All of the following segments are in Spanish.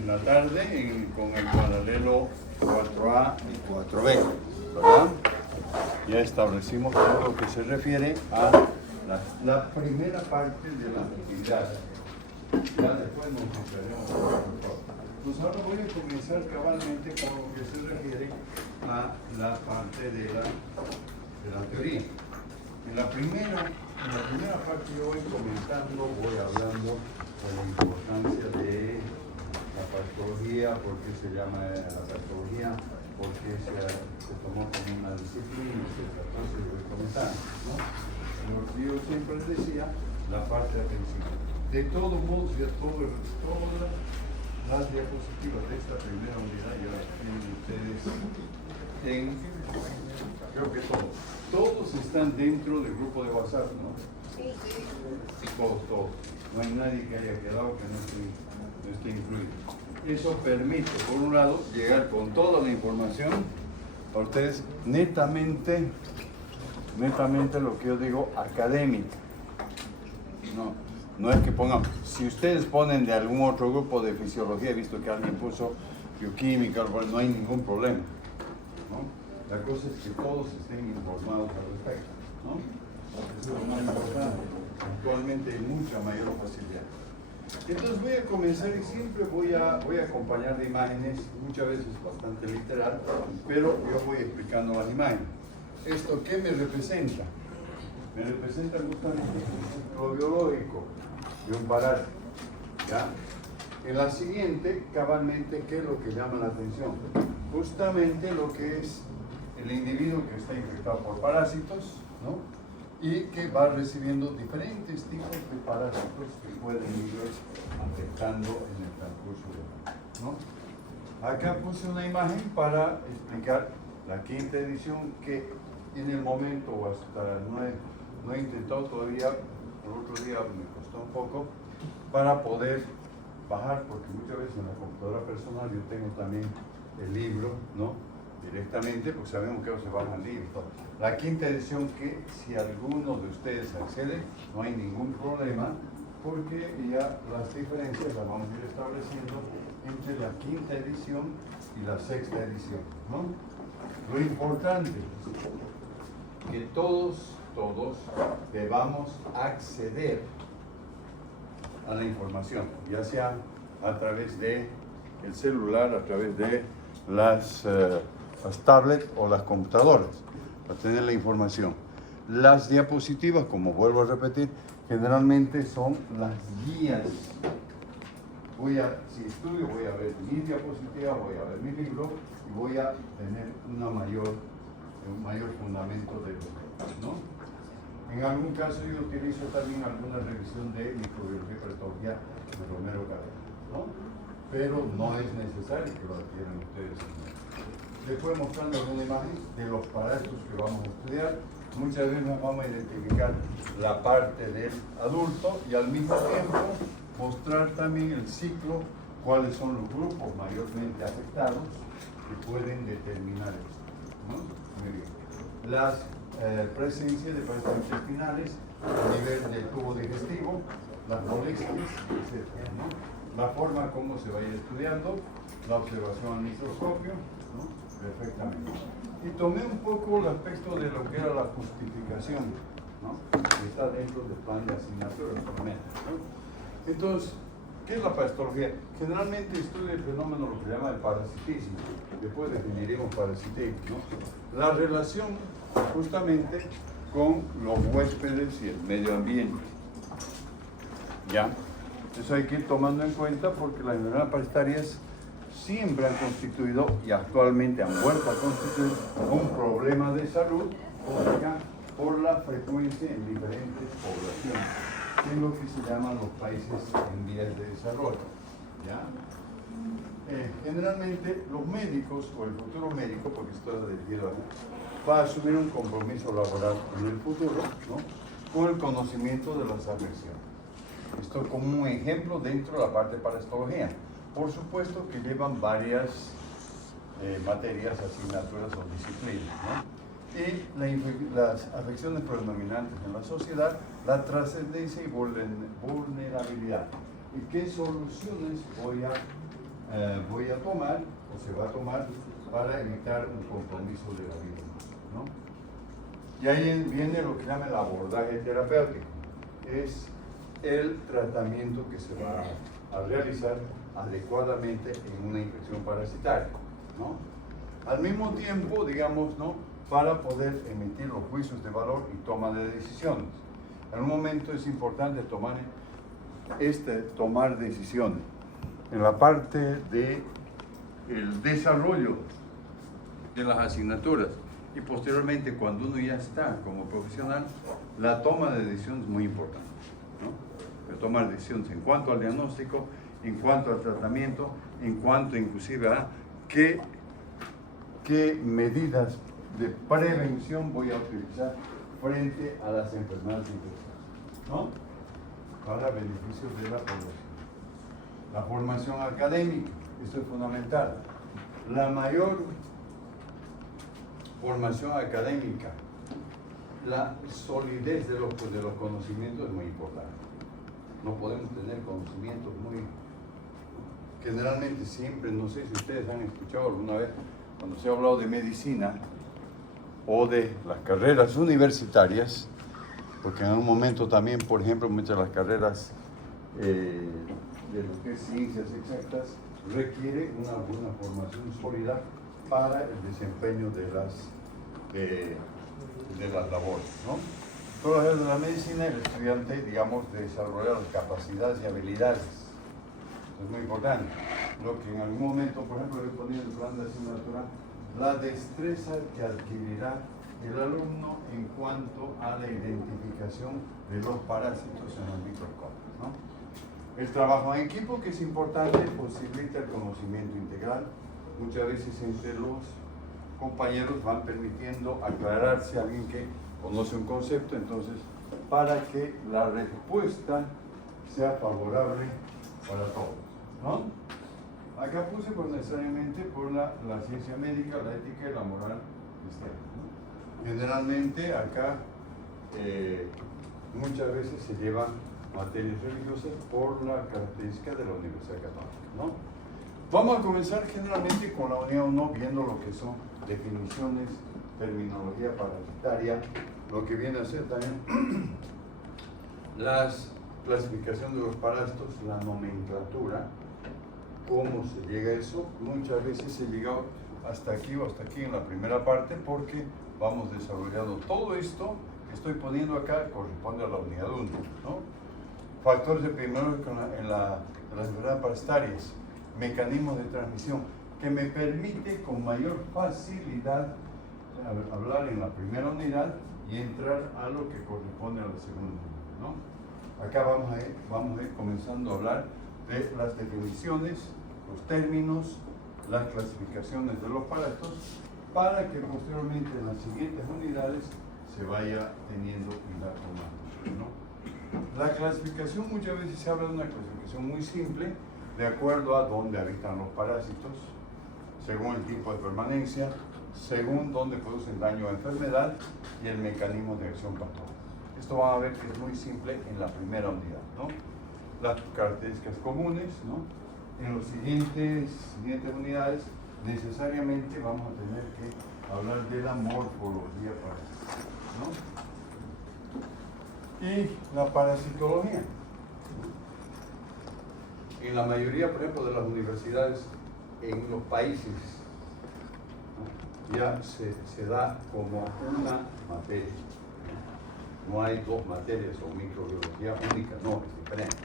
en la tarde con el paralelo 4A y 4B, ¿verdad? Ya establecimos todo lo que se refiere a la primera parte de la actividad. Ya después nos enfocaremos en el doctor. Pues ahora voy a comenzar cabalmente con lo que se refiere a la parte de la teoría. En la primera parte yo voy comentando, voy hablando de la importancia de la pastología, por qué se llama la pastología, por qué se tomó como una disciplina, etc. Entonces yo voy comentando, ¿no? Como yo siempre les decía, la parte al principio. De todos modos, ya todas las diapositivas de esta primera unidad ya las tienen ustedes creo que todos están dentro del grupo de WhatsApp, ¿no? Sí. Todos. No hay nadie que haya quedado que no esté incluido. Eso permite, por un lado, llegar con toda la información a ustedes netamente lo que yo digo, académica. No es que pongan, si ustedes ponen de algún otro grupo de fisiología, he visto que alguien puso bioquímica, no hay ningún problema, ¿no? La cosa es que todos estén informados al respecto, ¿no? Eso es lo más importante. Actualmente hay mucha mayor facilidad. Entonces voy a comenzar y siempre voy a acompañar de imágenes, muchas veces bastante literal, pero yo voy explicando las imágenes. ¿Esto qué me representa? Me representa justamente un ciclo biológico de un parásito, ¿ya? En la siguiente, cabalmente, ¿qué es lo que llama la atención? Justamente lo que es el individuo que está infectado por parásitos, ¿no? Y que va recibiendo diferentes tipos de parásitos que pueden ir afectando en el transcurso del año, ¿no? Acá puse una imagen para explicar la quinta edición que en el momento o hasta no he intentado todavía, el otro día me costó un poco, para poder bajar, porque muchas veces en la computadora personal yo tengo también el libro, ¿no? Directamente, porque sabemos que no se bajan libros. La quinta edición que si alguno de ustedes accede, no hay ningún problema, porque ya las diferencias las vamos a ir estableciendo entre la quinta edición y la sexta edición, ¿no? Lo importante es que todos debamos acceder a la información, ya sea a través de el celular, a través de las tablets o las computadoras, para tener la información. Las diapositivas, como vuelvo a repetir, generalmente son las guías. Si estudio, voy a ver mis diapositivas, voy a ver mi libro y voy a tener un mayor fundamento de lo que, ¿no? En algún caso yo utilizo también alguna revisión de microbiología y patología de Romero Cabello, ¿no? Pero no es necesario que lo adquieran ustedes. Les voy mostrando alguna imagen de los parásitos que vamos a estudiar. Muchas veces vamos a identificar la parte del adulto y al mismo tiempo mostrar también el ciclo, cuáles son los grupos mayormente afectados que pueden determinar esto, ¿no? Muy bien. Las presencias de parásitos intestinales a nivel del tubo digestivo, las molestias, etc., ¿no? La forma como se va a ir estudiando, la observación al microscopio, ¿no? Perfectamente. Y tomé un poco el aspecto de lo que era la justificación, ¿no? Que está dentro del plan de asignatura, ¿no? Entonces, ¿qué es la pastología? Generalmente estudia el fenómeno, lo que se llama el parasitismo. Después definiremos parasitismo, ¿no? La relación justamente con los huéspedes y el medio ambiente. ¿Ya? Eso hay que ir tomando en cuenta porque las enfermedades parasitarias siempre han constituido y actualmente han vuelto a constituir un problema de salud pública por la frecuencia en diferentes poblaciones, que es lo que se llaman los países en vías de desarrollo, ¿ya? Generalmente los médicos o el futuro médico, porque esto es dirigido va a asumir un compromiso laboral en el futuro, ¿no? Con el conocimiento de las afecciones. Esto como un ejemplo dentro de la parte de parasitología. Por supuesto que llevan varias materias, asignaturas o disciplinas, ¿no? Y las afecciones predominantes en la sociedad, la trascendencia y vulnerabilidad. ¿Y qué soluciones voy a voy a tomar o se va a tomar para evitar un compromiso de la vida, ¿no? Y ahí viene lo que llama el abordaje terapéutico. Es el tratamiento que se va a realizar adecuadamente en una infección parasitaria, ¿no? Al mismo tiempo, digamos, ¿no?, para poder emitir los juicios de valor y toma de decisiones. En un momento es importante tomar decisiones. En la parte de el desarrollo de las asignaturas y posteriormente cuando uno ya está como profesional, la toma de decisiones es muy importante, ¿no? Tomar decisiones en cuanto al diagnóstico, en cuanto al tratamiento, en cuanto inclusive a qué medidas de prevención voy a utilizar frente a las enfermedades infecciosas, ¿no?, para beneficios de la población. La formación académica, esto es fundamental. La mayor formación académica, la solidez de los conocimientos es muy importante. No podemos tener conocimientos generalmente siempre, no sé si ustedes han escuchado alguna vez, cuando se ha hablado de medicina o de las carreras universitarias, porque en un momento también, por ejemplo, muchas de las carreras de lo que es ciencias exactas requiere una buena formación sólida para el desempeño de las labores, ¿no? Todas las áreas de la medicina, el estudiante, digamos, desarrolla las capacidades y habilidades. Es muy importante. Lo que en algún momento, por ejemplo, le ponía en el plan de asignatura, la destreza que adquirirá el alumno en cuanto a la identificación de los parásitos en los microscopios, ¿no? El trabajo en equipo, que es importante, posibilita el conocimiento integral. Muchas veces entre los compañeros van permitiendo aclararse a alguien que conoce un concepto, entonces, para que la respuesta sea favorable para todos, ¿no? Acá puse pues necesariamente por la ciencia médica, la ética y la moral cristiana, ¿no? Generalmente acá muchas veces se llevan materias religiosas por la característica de la Universidad Católica, ¿no? Vamos a comenzar generalmente con la unidad 1, viendo lo que son definiciones, terminología parasitaria, lo que viene a ser también la clasificación de los parásitos, la nomenclatura, cómo se llega a eso. Muchas veces se llega hasta aquí o hasta aquí en la primera parte porque vamos desarrollando todo esto que estoy poniendo acá, corresponde a la unidad 1, ¿no? Factores epidemiológicos en las enfermedades parasitarias, mecanismos de transmisión, que me permite con mayor facilidad hablar en la primera unidad y entrar a lo que corresponde a la segunda unidad, ¿no? Acá vamos a ir comenzando a hablar de las definiciones, los términos, las clasificaciones de los parásitos, para que posteriormente en las siguientes unidades se vaya teniendo y la tomando, ¿no? La clasificación, muchas veces se habla de una clasificación muy simple, de acuerdo a dónde habitan los parásitos, según el tipo de permanencia, según dónde producen daño o enfermedad y el mecanismo de acción patógena. Esto van a ver que es muy simple en la primera unidad, ¿no? Las características comunes, ¿no? En las siguientes unidades necesariamente vamos a tener que hablar de la morfología parasitaria, ¿no? Y la parasitología. En la mayoría, por ejemplo, de las universidades en los países, ¿no?, ya se da como una materia. No hay dos materias o microbiología única, no, es diferente.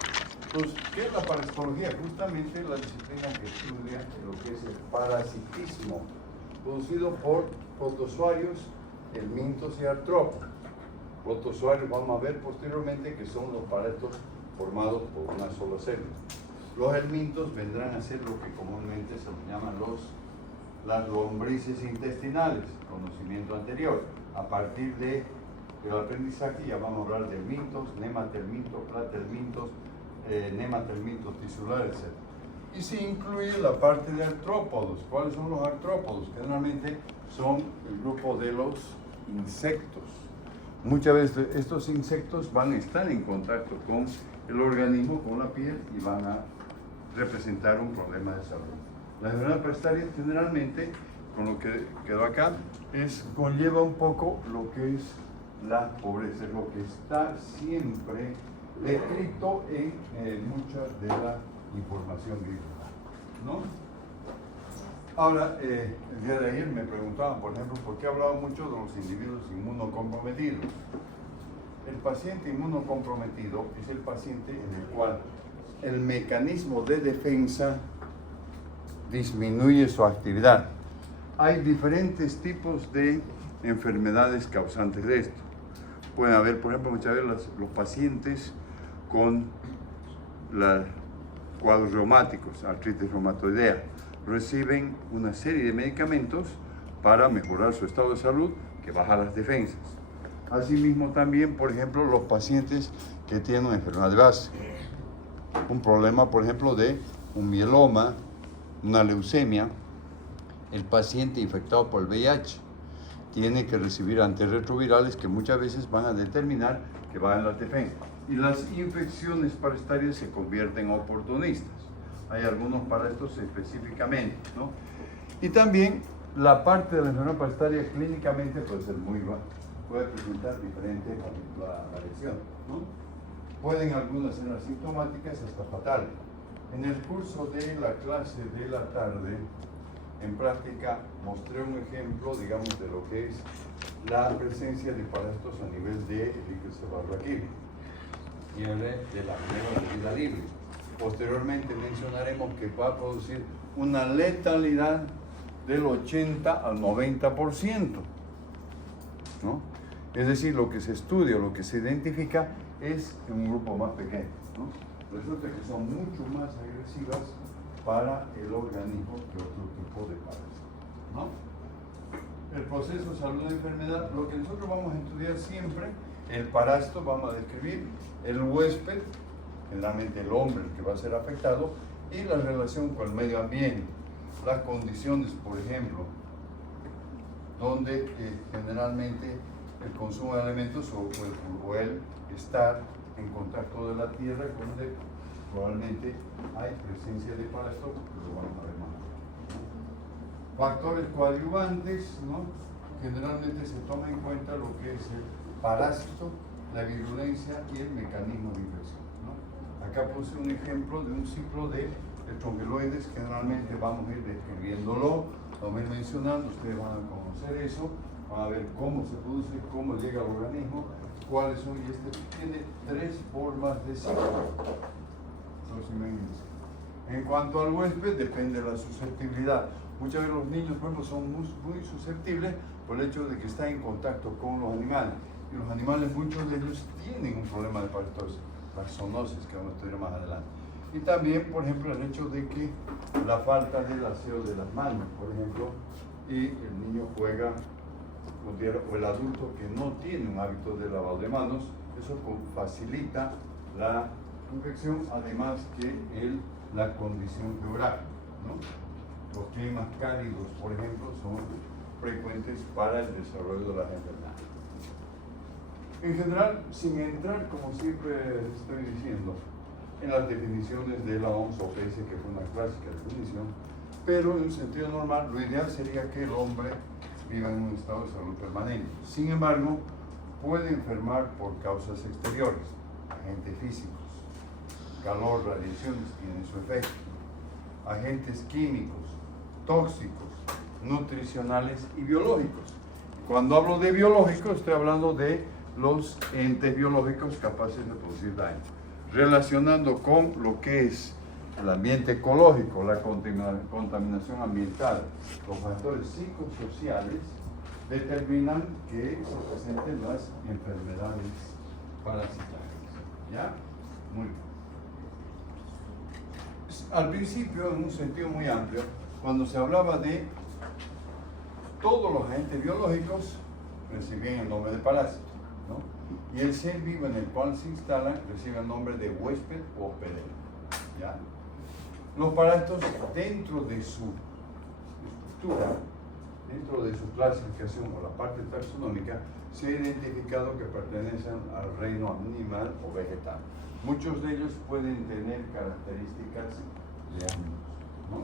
Entonces, ¿qué es la parasitología? Justamente la disciplina que estudia lo que es el parasitismo producido por protozoarios, helmintos y artrópodos. Protozoarios, vamos a ver posteriormente, que son los parásitos formados por una sola célula. Los helmintos vendrán a ser lo que comúnmente se llaman las lombrices intestinales, conocimiento anterior. A partir del aprendizaje ya vamos a hablar de helmintos, nematelmintos, platelmintos, nematelmintos tisulares, etc. Y se incluye la parte de artrópodos. ¿Cuáles son los artrópodos? Generalmente son el grupo de los insectos. Muchas veces estos insectos van a estar en contacto con el organismo, con la piel, y van a representar un problema de salud. Las enfermedades parasitarias generalmente, con lo que quedó acá, conlleva un poco lo que es la pobreza, es lo que está siempre descrito en mucha de la información bíblica, ¿no? Ahora, el día de ayer me preguntaban, por ejemplo, ¿por qué hablaba mucho de los individuos inmunocomprometidos? El paciente inmunocomprometido es el paciente en el cual el mecanismo de defensa disminuye su actividad. Hay diferentes tipos de enfermedades causantes de esto. Pueden haber, por ejemplo, muchas veces los pacientes con cuadros reumáticos, artritis reumatoidea, reciben una serie de medicamentos para mejorar su estado de salud, que baja las defensas. Asimismo también, por ejemplo, los pacientes que tienen una enfermedad de base, un problema, por ejemplo, de un mieloma, una leucemia, el paciente infectado por el VIH tiene que recibir antirretrovirales que muchas veces van a determinar que bajan las defensas. Y las infecciones parasitarias se convierten en oportunistas. Hay algunos para estos específicamente, ¿no? Y también la parte de la enfermedad parasitaria clínicamente puede ser muy baja, puede presentar diferentes variaciones, ¿no? Pueden algunas ser asintomáticas hasta fatales. En el curso de la clase de la tarde, en práctica, mostré un ejemplo, digamos, de lo que es la presencia de parásitos a nivel de líquido seborraquídeo y de la vida libre. Posteriormente mencionaremos que va a producir una letalidad del 80 al 90%, ¿no? Es decir, lo que se estudia, lo que se identifica es en un grupo más pequeño, ¿no? Resulta que son mucho más agresivas para el organismo que otro tipo de parásitos, ¿no? El proceso de salud de enfermedad, lo que nosotros vamos a estudiar siempre, el parásito, vamos a describir el huésped, generalmente el hombre el que va a ser afectado, y la relación con el medio ambiente, las condiciones, por ejemplo, donde generalmente el consumo de alimentos o el estar en contacto de la tierra, donde probablemente hay presencia de parásitos, que lo vamos a ver más. Factores coadyuvantes, ¿no? Generalmente se toma en cuenta lo que es el parásito, la virulencia y el mecanismo de infección, ¿no? Acá puse un ejemplo de un ciclo de tronquiloides, generalmente vamos a ir describiéndolo, vamos a ir mencionando, ustedes van a conocer eso, van a ver cómo se produce, cómo llega al organismo, cuáles son, y este tiene 3 formas de ciclo. Entonces, imagínense. En cuanto al huésped, depende de la susceptibilidad. Muchas veces los niños, por ejemplo, son muy susceptibles por el hecho de que están en contacto con los animales. Y los animales, muchos de ellos tienen un problema de parasitosis, las zoonosis, que vamos a estudiar más adelante. Y también, por ejemplo, el hecho de que la falta del aseo de las manos, por ejemplo, y el niño juega con tierra, o el adulto que no tiene un hábito de lavado de manos, eso facilita la infección, además que la condición geográfica, ¿no? Los climas cálidos, por ejemplo, son frecuentes para el desarrollo de las enfermedades. En general, sin entrar, como siempre estoy diciendo, en las definiciones de la OMS o OPS, que fue una clásica definición, pero en un sentido normal, lo ideal sería que el hombre viva en un estado de salud permanente. Sin embargo, puede enfermar por causas exteriores, agentes físicos, calor, radiaciones tienen su efecto, agentes químicos, tóxicos, nutricionales y biológicos. Cuando hablo de biológicos, estoy hablando de los entes biológicos capaces de producir daño, relacionando con lo que es el ambiente ecológico, la contaminación ambiental, los factores psicosociales determinan que se presenten las enfermedades parasitarias. ¿Ya? Muy bien. Al principio, en un sentido muy amplio, cuando se hablaba de todos los agentes biológicos, recibían el nombre de parásito, ¿no? Y el ser vivo en el cual se instalan recibe el nombre de huésped o hospedero. ¿Ya? Los parásitos, dentro de su estructura, dentro de su clasificación o la parte taxonómica, se ha identificado que pertenecen al reino animal o vegetal. Muchos de ellos pueden tener características de años, ¿no?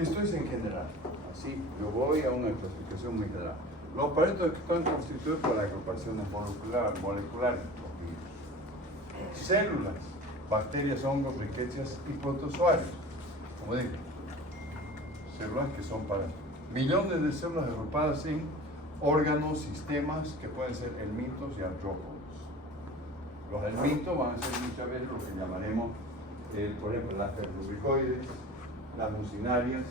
Esto es en general. Así, yo voy a una clasificación muy general. Los parásitos están constituidos por agrupaciones moleculares, células, bacterias, hongos, riquezas y protozoarios. Como dije, células que son parásitos. Millones de células agrupadas en órganos, sistemas que pueden ser helmintos y artrópodos. Los helmintos van a ser muchas veces lo que llamaremos, por ejemplo, las perrubicoides, las mucinarias,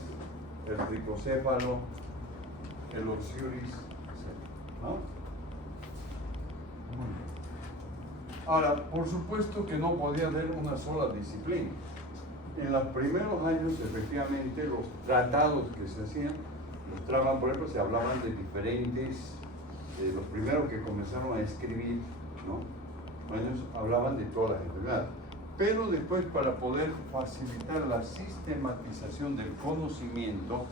el tricocéfalo, el oxiuris, ¿no? Muy bien. Ahora, por supuesto que no podía haber una sola disciplina. En los primeros años, efectivamente, los tratados que se hacían mostraban, por ejemplo, se hablaban de diferentes, los primeros que comenzaron a escribir, ¿no? Ellos hablaban de todas las enfermedades. Pero después, para poder facilitar la sistematización del conocimiento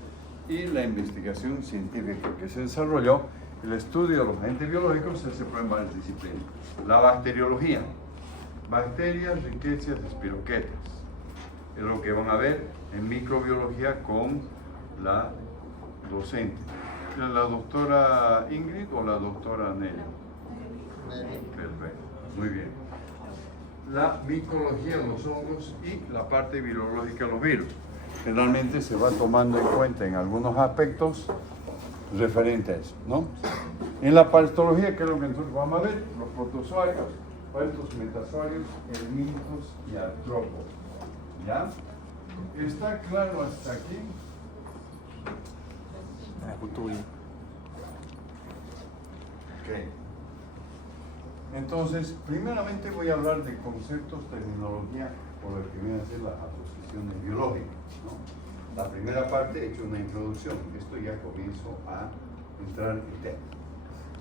y la investigación científica que se desarrolló, el estudio de los agentes biológicos se hace en varias disciplinas. La bacteriología, bacterias, riquezas, espiroquetas. Es lo que van a ver en microbiología con la docente. ¿La doctora Ingrid o la doctora Nelly? Perfecto, muy bien. La micología de los hongos y la parte virológica de los virus. Generalmente se va tomando en cuenta en algunos aspectos referentes a eso, ¿no? En la paleontología, que es lo que nosotros vamos a ver, los protozoarios, estos metazoarios, helmintos y artrópodos. ¿Ya? ¿Está claro hasta aquí? Ok. Entonces, primeramente voy a hablar de conceptos, terminología, por lo que vienen a ser las asociaciones biológicas, ¿no? La primera parte he hecho una introducción, esto ya comienzo a entrar en tema.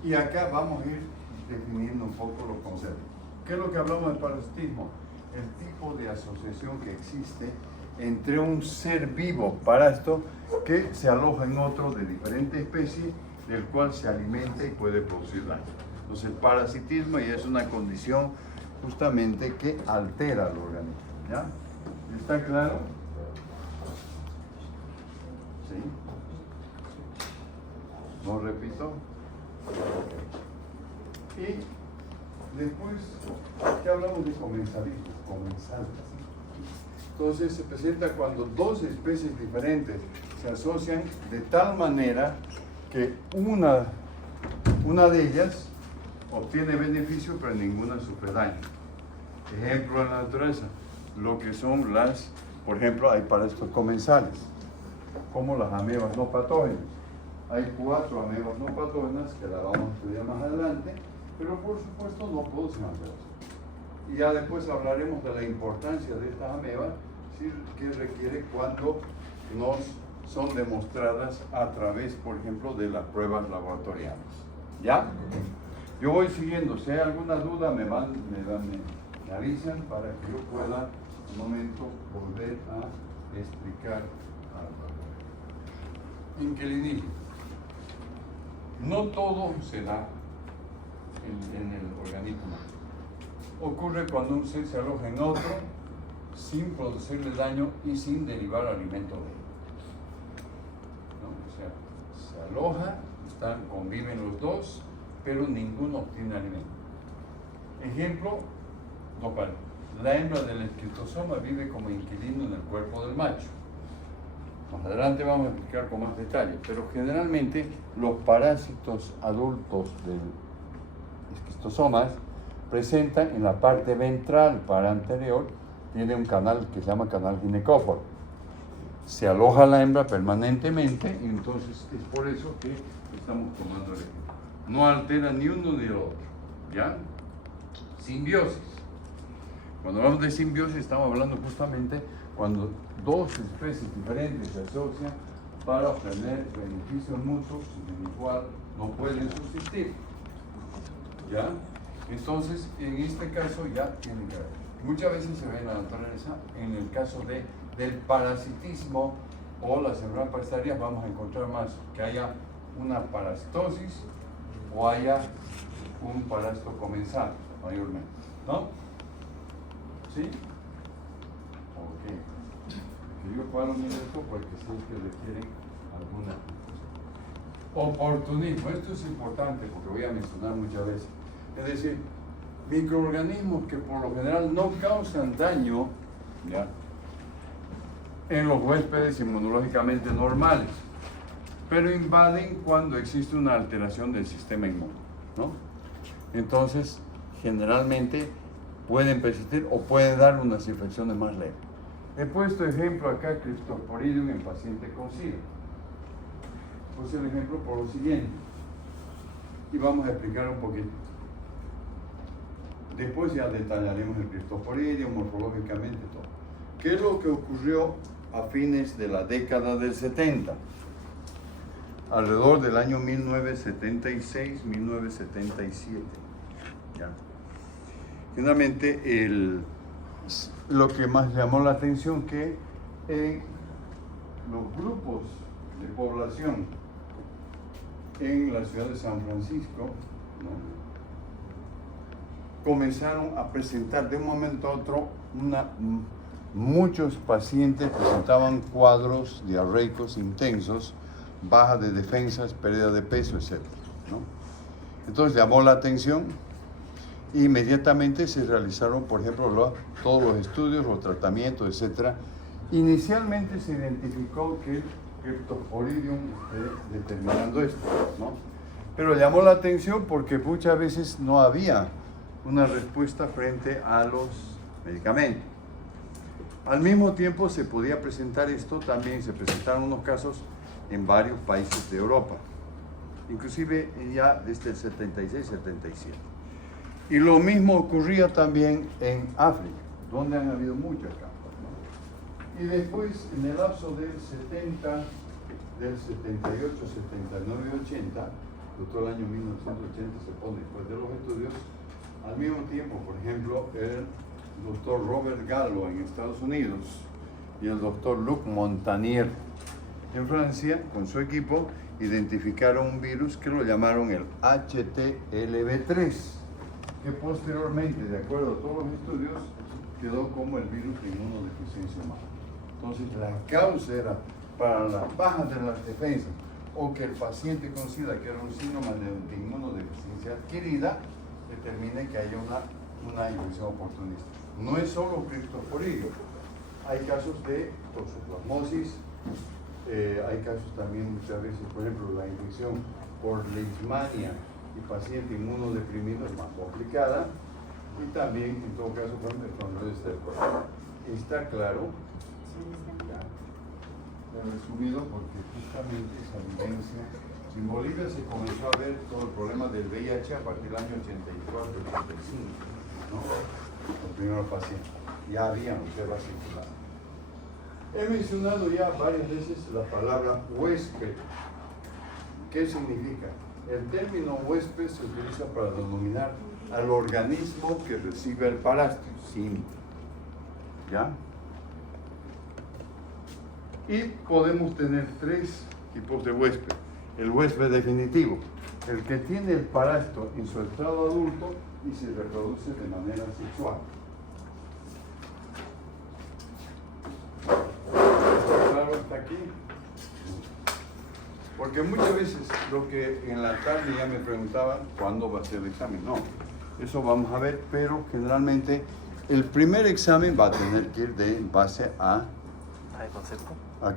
Y acá vamos a ir definiendo un poco los conceptos. ¿Qué es lo que hablamos de parasitismo? El tipo de asociación que existe entre un ser vivo parásito que se aloja en otro de diferente especie, del cual se alimenta y puede producir daño. Entonces el parasitismo ya es una condición justamente que altera al organismo. ¿Ya? ¿Está claro? ¿Sí? ¿No repito? Y después, ¿qué hablamos de comensalismo? Comensales. Entonces se presenta cuando dos especies diferentes se asocian de tal manera que una de ellas obtiene beneficio, pero ninguna sufre daño. Ejemplo en la naturaleza, lo que son las, por ejemplo, hay parásitos comensales, como las amebas no patógenas. Hay 4 amebas no patógenas que las vamos a estudiar más adelante, pero por supuesto no producen amebas. Y ya después hablaremos de la importancia de estas amebas, que requiere cuando nos son demostradas a través, por ejemplo, de las pruebas laboratoriales. ¿Ya? Yo voy siguiendo. Si hay alguna duda, me avisan para que yo pueda, un momento, volver a explicar algo. Inquilinismo. No todo se da en el organismo. Ocurre cuando un ser se aloja en otro sin producirle daño y sin derivar alimento de él. ¿No? O sea, se aloja, conviven los dos, pero ninguno obtiene alimento. Ejemplo, la hembra del esquistosoma vive como inquilino en el cuerpo del macho. Más adelante vamos a explicar con más detalle, pero generalmente los parásitos adultos del esquistosomas presentan en la parte ventral para anterior, tiene un canal que se llama canal ginecóforo. Se aloja la hembra permanentemente y entonces es por eso que estamos tomando el ejemplo. No altera ni uno ni el otro. ¿Ya? Simbiosis. Cuando hablamos de simbiosis estamos hablando justamente cuando dos especies diferentes se asocian para obtener beneficios mutuos sin el cual no pueden subsistir. ¿Ya? Entonces, en este caso ya tiene que haber. Muchas veces se ve en la naturaleza, en el caso del parasitismo o las enfermedades parasitarias, vamos a encontrar más que haya una parasitosis o haya un parásito comensal, mayormente, ¿no? ¿Sí? Ok. Que yo paro mi esto porque sé que requieren alguna oportunismo. Esto es importante porque voy a mencionar muchas veces. Es decir, microorganismos que por lo general no causan daño, ¿ya?, en los huéspedes inmunológicamente normales, pero invaden cuando existe una alteración del sistema inmune, ¿no? Entonces, generalmente pueden persistir o pueden dar unas infecciones más leves. He puesto ejemplo acá, Cryptosporidium en paciente con SIDA. Puse el ejemplo por lo siguiente, y vamos a explicar un poquito. Después ya detallaremos el Cryptosporidium, morfológicamente todo. ¿Qué es lo que ocurrió a fines de la década del 70? Alrededor del año 1976, 1977. ¿Ya? Finalmente, lo que más llamó la atención que en los grupos de población en la ciudad de San Francisco, ¿no?, comenzaron a presentar de un momento a otro muchos pacientes presentaban cuadros diarreicos intensos, baja de defensas, pérdida de peso, etc., ¿no? Entonces llamó la atención e inmediatamente se realizaron, por ejemplo, todos los estudios, los tratamientos, etc. Inicialmente se identificó que el Cryptosporidium determinando esto, ¿no? Pero llamó la atención porque muchas veces no había una respuesta frente a los medicamentos. Al mismo tiempo se podía presentar esto, también se presentaron unos casos en varios países de Europa, inclusive ya desde el 76-77. Y lo mismo ocurría también en África, donde han habido muchos casos, ¿no? Y después, en el lapso del 70, del 78, 79 y 80, todo el año 1980 se pone después de los estudios. Al mismo tiempo, por ejemplo, el doctor Robert Gallo en Estados Unidos y el doctor Luc Montagnier en Francia, con su equipo, identificaron un virus que lo llamaron el HTLV3, que posteriormente, de acuerdo a todos los estudios, quedó como el virus de inmunodeficiencia humana. Entonces, la causa era para las bajas de las defensas o que el paciente con SIDA, que era un síndrome de inmunodeficiencia adquirida, determine que haya una infección oportunista. No es solo Cryptosporidium, hay casos de toxoplasmosis, hay casos también muchas veces, por ejemplo, la infección por leishmania y paciente inmunodeprimido es más complicada, y también, en todo caso, por ejemplo, con el del corazón. Está claro, ya, resumido, porque justamente esa vivencia. En Bolivia se comenzó a ver todo el problema del VIH a partir del año 84-85, ¿no? Los primeros pacientes. Ya habían pruebas circulares. He mencionado ya varias veces la palabra huésped. ¿Qué significa? El término huésped se utiliza para denominar al organismo que recibe el parásito. Simple. ¿Ya? Y podemos tener tres tipos de huésped. El huésped definitivo, el que tiene el parásito en su estado adulto y se reproduce de manera sexual. ¿Claro hasta aquí? Porque muchas veces lo que en la tarde ya me preguntaban cuándo va a ser el examen. No, eso vamos a ver, pero generalmente el primer examen va a tener que ir de base a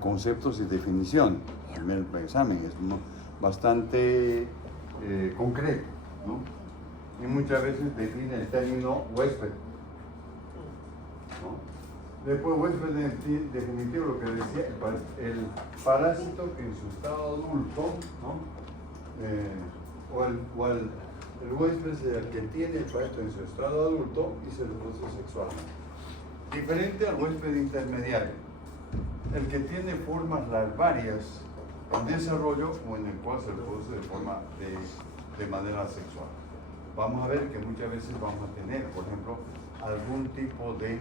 conceptos y definiciones. El primer examen es bastante concreto, ¿no? Y muchas veces define el término huésped, ¿no? Después huésped definitivo, lo que decía, el parásito que en su estado adulto, ¿no? El huésped es el que tiene el parásito en su estado adulto y se reproduce sexualmente. Diferente al huésped intermediario, el que tiene formas larvarias en desarrollo o en el cual se reproduce de manera sexual. Vamos a ver que muchas veces vamos a tener, por ejemplo, algún tipo de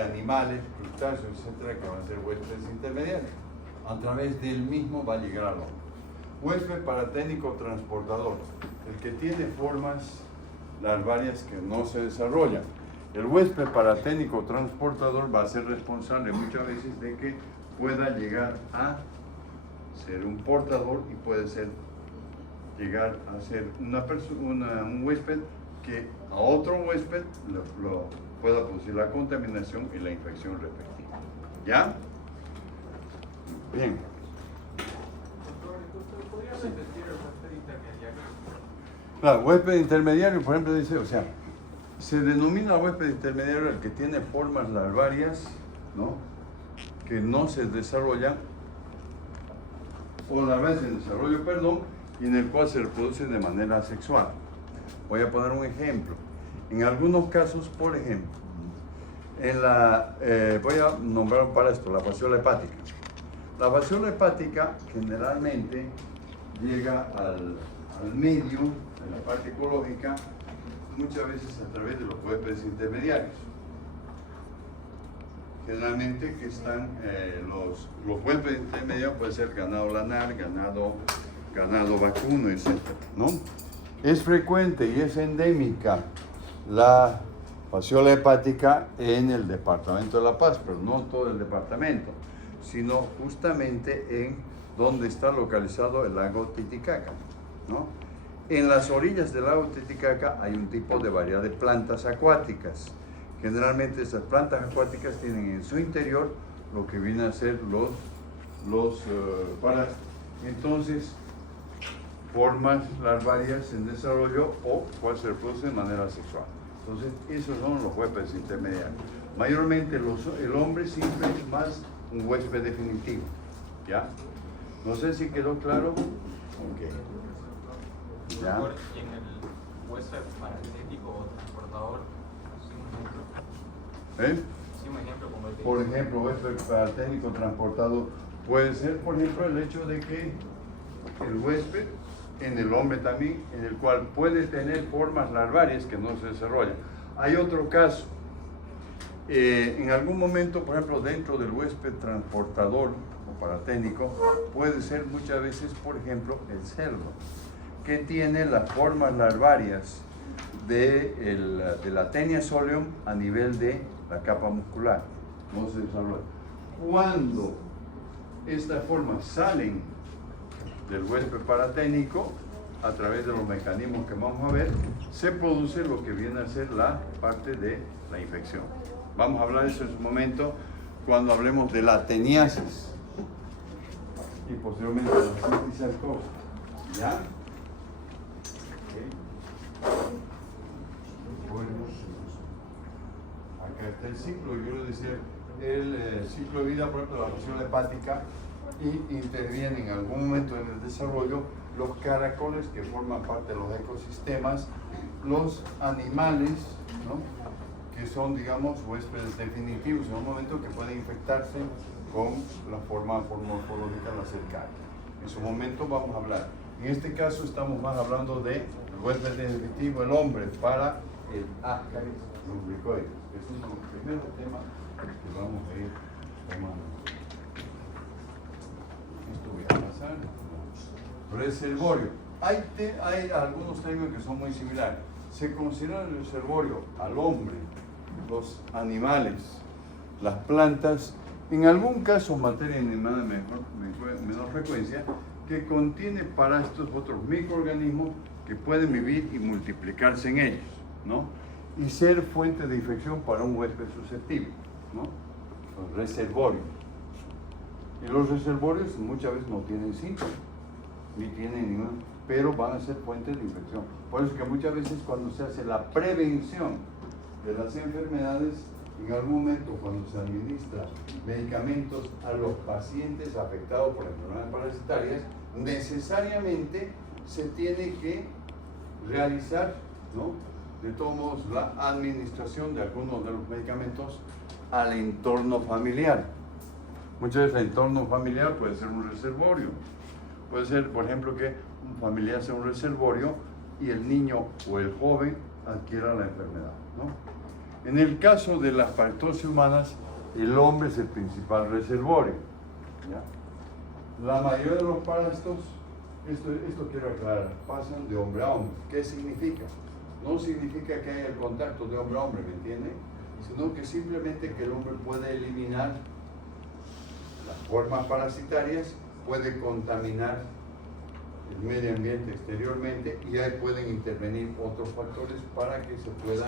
animales, crustáceos, etcétera, que van a ser huéspedes intermediarios. A través del mismo va a llegar al hombre. Huésped paraténico transportador, el que tiene formas larvarias que no se desarrollan. El huésped paraténico transportador va a ser responsable muchas veces de que pueda llegar a ser un portador y puede llegar a ser un huésped que a otro huésped lo pueda producir la contaminación y la infección respectiva. ¿Ya? Bien. ¿Podrías repetir el huésped intermediario? Claro, huésped intermediario, por ejemplo, dice, o sea, se denomina huésped intermediario el que tiene formas larvarias, ¿no?, que no se desarrollan, o larvarias en desarrollo, perdón, y en el cual se reproducen de manera sexual. Voy a poner un ejemplo. En algunos casos, por ejemplo, voy a nombrar para esto la fasciola hepática. La fasciola hepática generalmente llega al medio, en la parte ecológica, muchas veces a través de los huéspedes intermediarios. Generalmente que están los huéspedes intermediarios, puede ser ganado lanar, ganado vacuno, etc., ¿no? Es frecuente y es endémica la fasciola hepática en el departamento de La Paz, pero no todo el departamento, sino justamente en donde está localizado el lago Titicaca, ¿no? En las orillas del lago Titicaca hay un tipo de variedad de plantas acuáticas. Generalmente esas plantas acuáticas tienen en su interior lo que vienen a ser los parásitos. Entonces, formas larvarias en desarrollo o cual se reproduce de manera sexual. Entonces, esos son los huéspedes intermediarios. Mayormente el hombre siempre es más un huésped definitivo. ¿Ya? No sé si quedó claro. Ok. ¿Ya? Y en el huésped paraténico o transportador, ¿sí un ejemplo? Sí, un ejemplo como el que... Por ejemplo, huésped paraténico transportado puede ser, por ejemplo, el hecho de que el huésped, en el hombre también, en el cual puede tener formas larvarias que no se desarrollan. Hay otro caso. En algún momento, por ejemplo, dentro del huésped transportador o paraténico, puede ser muchas veces, por ejemplo, el cerdo, que tiene las formas larvarias de la Taenia soleum a nivel de la capa muscular. No se desarrolla. Cuando estas formas salen del huésped paraténico, a través de los mecanismos que vamos a ver, se produce lo que viene a ser la parte de la infección. Vamos a hablar de eso en su momento cuando hablemos de la teniasis y posteriormente de la cisticercosis. ¿Ya? Okay. Bueno, acá está el ciclo. Yo le decía, el ciclo de vida, por ejemplo, de la fasciola hepática, y intervienen en algún momento en el desarrollo los caracoles que forman parte de los ecosistemas, los animales, ¿no?, que son, digamos, huéspedes definitivos en un momento que pueden infectarse con la forma morfológica de la cercaria. En su momento vamos a hablar. En este caso estamos más hablando de huésped definitivo, el hombre, para el Ascaris lumbricoides. Esos son los primeros temas que vamos a ir tomando. Esto voy a pasar. Reservorio. Hay algunos términos que son muy similares. Se considera el reservorio al hombre, los animales, las plantas, en algún caso materia animal de menor frecuencia, que contiene para estos otros microorganismos que pueden vivir y multiplicarse en ellos, ¿no?, y ser fuente de infección para un huésped susceptible, ¿no? Los reservorios. Y los reservorios muchas veces no tienen síntomas, ni tienen ningún, pero van a ser fuentes de infección. Por eso que muchas veces cuando se hace la prevención de las enfermedades, en algún momento cuando se administra medicamentos a los pacientes afectados por enfermedades parasitarias, necesariamente se tiene que realizar, ¿no?, de todos modos, la administración de algunos de los medicamentos al entorno familiar. Muchas veces el entorno familiar puede ser un reservorio. Puede ser, por ejemplo, que un familiar sea un reservorio y el niño o el joven adquiera la enfermedad, ¿no? En el caso de las parasitosis humanas, el hombre es el principal reservorio, ¿ya? La mayoría de los parásitos, esto quiero aclarar, pasan de hombre a hombre. ¿Qué significa? No significa que haya el contacto de hombre a hombre, ¿me entiende? Sino que simplemente que el hombre puede eliminar las formas parasitarias, puede contaminar el medio ambiente exteriormente y ahí pueden intervenir otros factores para que se pueda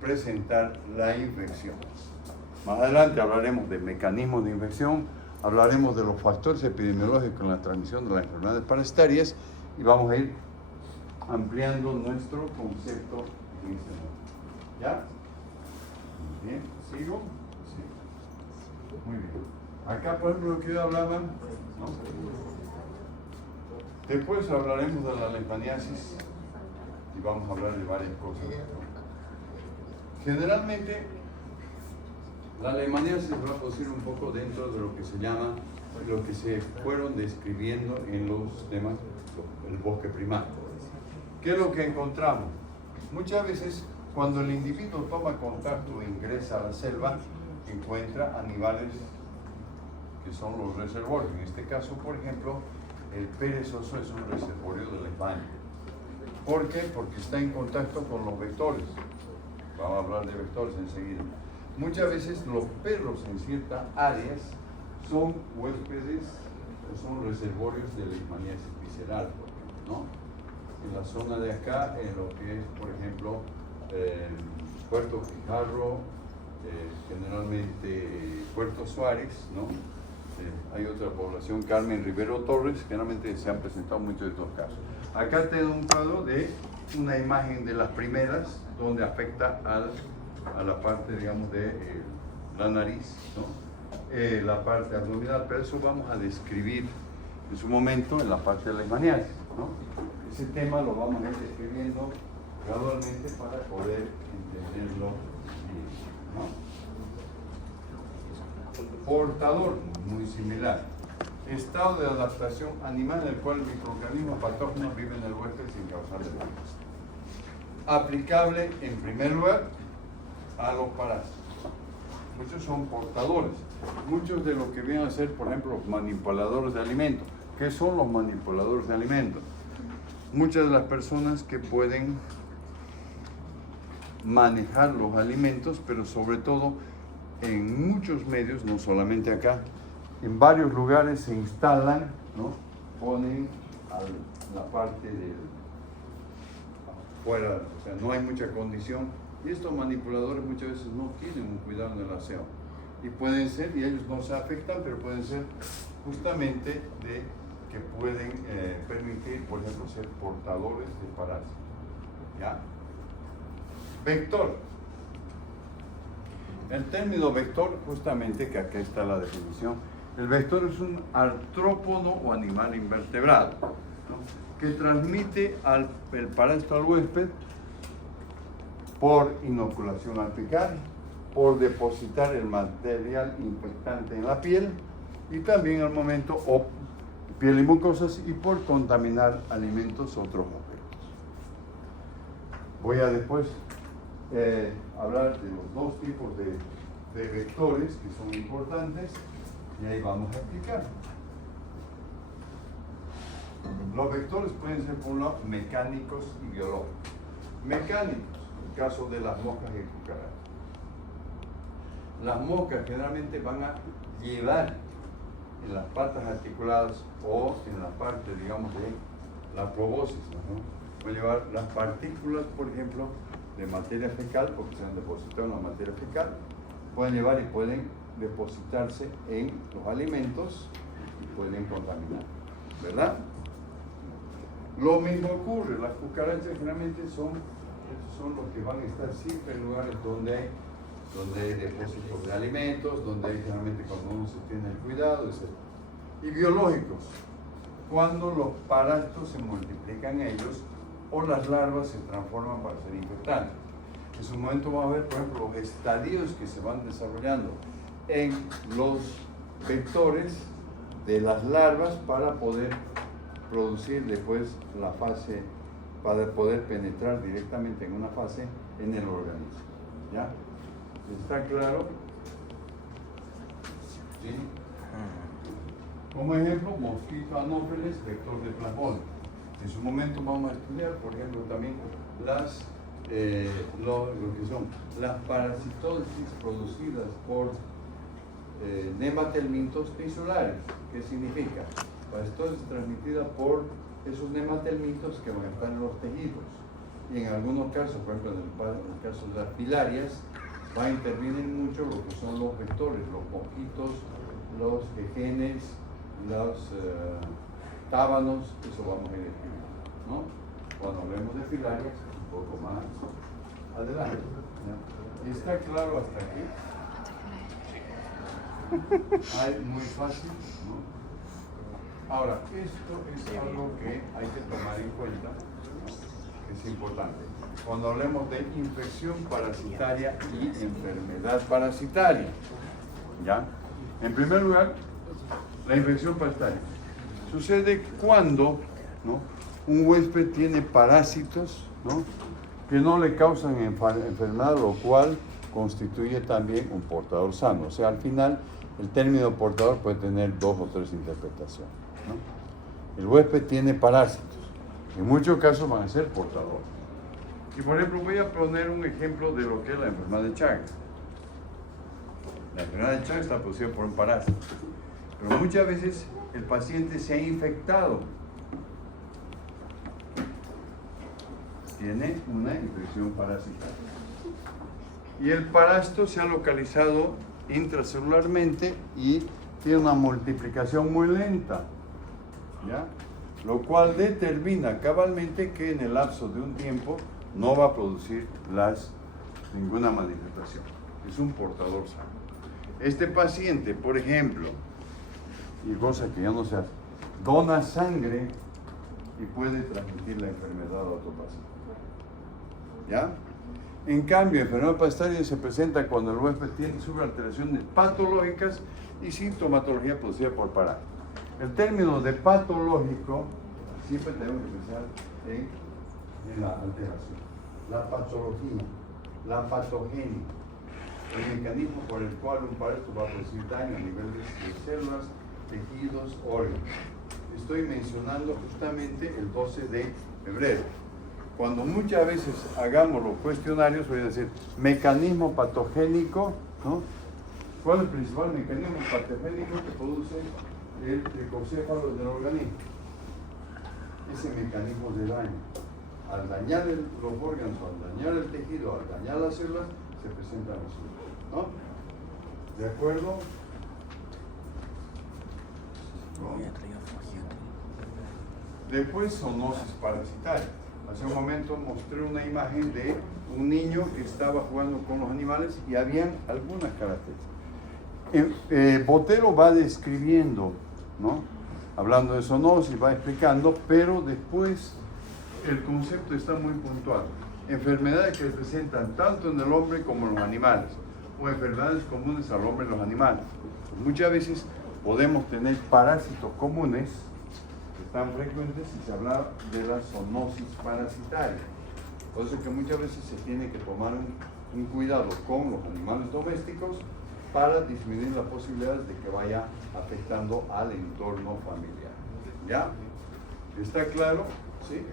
presentar la infección. Más adelante hablaremos de mecanismos de infección, hablaremos de los factores epidemiológicos en la transmisión de las enfermedades parasitarias y vamos a ir ampliando nuestro concepto en este momento. ¿Ya? Bien, ¿sigo? Sí. Muy bien. Acá, por ejemplo, lo que yo hablaba, ¿no? Después hablaremos de la leishmaniasis y vamos a hablar de varias cosas. Generalmente, la leishmaniasis va a producir un poco dentro de lo que se llama, lo que se fueron describiendo en los temas del bosque primario. ¿Qué es lo que encontramos? Muchas veces, cuando el individuo toma contacto e ingresa a la selva, encuentra animales que son los reservorios. En este caso, por ejemplo, el perezoso es un reservorio de leishmania. ¿Por qué? Porque está en contacto con los vectores. Vamos a hablar de vectores enseguida. Muchas veces los perros en ciertas áreas son huéspedes o son reservorios de leishmaniasis visceral, por ejemplo, ¿no? En la zona de acá, en lo que es, por ejemplo, Puerto Quijarro, generalmente Puerto Suárez, ¿no? Hay otra población, Carmen Rivero Torres, generalmente se han presentado muchos de estos casos. Acá tengo un cuadro de una imagen de las primeras, donde afecta a la parte, digamos, de la nariz, ¿no? La parte abdominal, pero eso vamos a describir en su momento en la parte de la leishmaniasis, ¿no? Ese tema lo vamos a ir describiendo gradualmente para poder entenderlo bien, ¿no? Portador, muy similar. Estado de adaptación animal en el cual el microorganismo patógeno vive en el huésped sin causarle daño. Aplicable, en primer lugar, a los parásitos. Muchos son portadores. Muchos de los que vienen a ser, por ejemplo, manipuladores de alimentos. ¿Qué son los manipuladores de alimentos? Muchas de las personas que pueden manejar los alimentos, pero sobre todo en muchos medios, no solamente acá, en varios lugares se instalan, ¿no? Ponen la parte de afuera, o sea, no hay mucha condición, y estos manipuladores muchas veces no tienen un cuidado en el aseo, y pueden ser, y ellos no se afectan, pero pueden ser justamente de que pueden permitir, por ejemplo, ser portadores de parásitos. ¿Ya? Vector. El término vector, justamente, que acá está la definición, el vector es un artrópodo o animal invertebrado, ¿no? Que transmite el parásito al huésped por inoculación al picar, por depositar el material infectante en la piel y también al momento piel y mucosas y por contaminar alimentos u otros objetos. Voy a después hablar de los dos tipos de vectores que son importantes y ahí vamos a explicar. Los vectores pueden ser, por un lado, mecánicos y biológicos. Mecánicos, en el caso de las moscas y cucarachas. Las moscas generalmente van a llevar en las patas articuladas o en la parte, digamos, de la proboscis, ¿no? Pueden llevar las partículas, por ejemplo, de materia fecal, porque se han depositado en la materia fecal, pueden llevar y pueden depositarse en los alimentos y pueden contaminar, ¿verdad? Lo mismo ocurre, las cucarachas generalmente son los que van a estar siempre en lugares donde hay depósitos de alimentos, donde hay generalmente cuando uno se tiene el cuidado, etc. Y biológicos, cuando los parásitos se multiplican ellos o las larvas se transforman para ser infectantes. En su momento vamos a ver, por ejemplo, los estadios que se van desarrollando en los vectores de las larvas para poder producir después la fase, para poder penetrar directamente en una fase en el organismo. ¿Ya? ¿Está claro? ¿Sí? Como ejemplo, mosquito anófeles, vector de plasmodium. En su momento vamos a estudiar, por ejemplo, también lo que son las parasitosis producidas por nematelmintos tisulares. ¿Qué significa? Parasitosis transmitida por esos nematelmintos que van a estar en los tejidos. Y en algunos casos, por ejemplo, en el caso de las filarias, va a intervenir mucho lo que son los vectores, los mosquitos, los genes, los tábanos, eso vamos a ir describiendo, ¿no? Cuando hablemos de filarias, un poco más adelante. ¿Ya? ¿Está claro hasta aquí? Ay, muy fácil, ¿no? Ahora, esto es algo que hay que tomar en cuenta, que es importante. Cuando hablemos de infección parasitaria y enfermedad parasitaria, ¿ya? En primer lugar, la infección parasitaria sucede cuando, ¿no?, un huésped tiene parásitos, ¿no?, que no le causan enfermedad, lo cual constituye también un portador sano. O sea, al final, el término portador puede tener 2 o 3 interpretaciones, ¿no? El huésped tiene parásitos. En muchos casos van a ser portadores. Y por ejemplo, voy a poner un ejemplo de lo que es la enfermedad de Chagas. La enfermedad de Chagas está producida por un parásito. Pero muchas veces el paciente se ha infectado. Tiene una infección parasitaria. Y el parásito se ha localizado intracelularmente y tiene una multiplicación muy lenta, ¿ya? Lo cual determina cabalmente que en el lapso de un tiempo no va a producir ninguna manifestación. Es un portador sano. Este paciente, por ejemplo, y cosa que ya no se hace, dona sangre y puede transmitir la enfermedad a otro paciente. ¿Ya? En cambio, enfermedad parasitaria se presenta cuando el huésped sufre alteraciones patológicas y sintomatología producida por parásitos. El término de patológico siempre tenemos que pensar en la alteración, la patología, la patogenia, el mecanismo por el cual un parásito va a producir daño a nivel de células, tejidos, órganos. Estoy mencionando justamente el 12 de febrero. Cuando muchas veces hagamos los cuestionarios, voy a decir, mecanismo patogénico, ¿no? ¿Cuál es el principal mecanismo patogénico que produce el tricocéfalo del organismo? Ese mecanismo de daño. Al dañar los órganos, al dañar el tejido, al dañar las células, se presentan los síntomas, ¿no? ¿De acuerdo? Después, zoonosis parasitaria. Hace un momento mostré una imagen de un niño que estaba jugando con los animales y habían algunas características. Botero va describiendo, ¿no?, hablando de zoonosis, va explicando, pero después el concepto está muy puntual. Enfermedades que se presentan tanto en el hombre como en los animales, o enfermedades comunes al hombre y los animales. Muchas veces podemos tener parásitos comunes tan frecuentes si se habla de la zoonosis parasitaria. Por eso que muchas veces se tiene que tomar un cuidado con los animales domésticos para disminuir las posibilidades de que vaya afectando al entorno familiar. ¿Ya? ¿Está claro? ¿Sí?